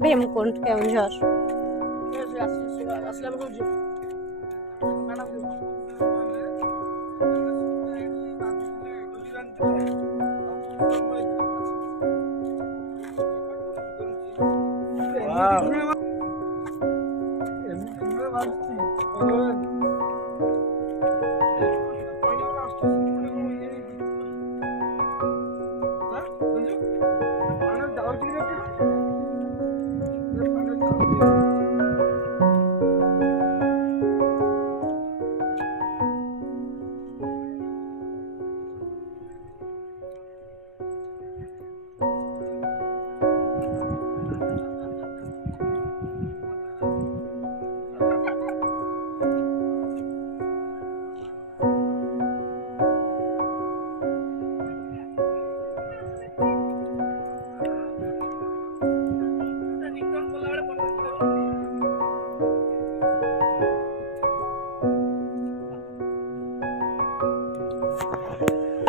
भीमकुंड केउंझर।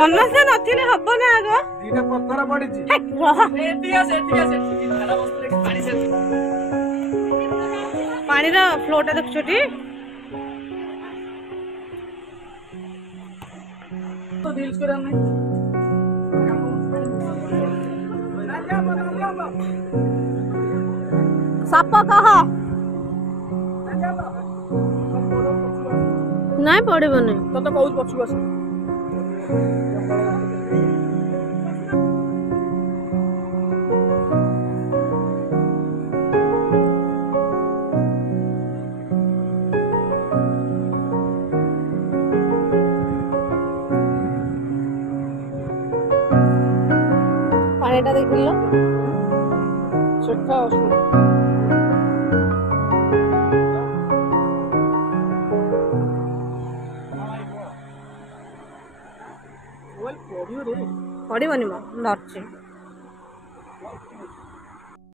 ଅନସ ନଥିଲେ ହବ ନା ଆଗ ଦିଟା ପଥର ପଡିଛି ପାଣିର ଫ୍ଲୋ ଟା ଦେଖୁଛଟି ସାପ କହ ନାଇଁ ପଡିବନି ତତେ କହୁଛି ପଛକୁ ଆସ पानीटा देखिल सेठा पड़ोनी धरची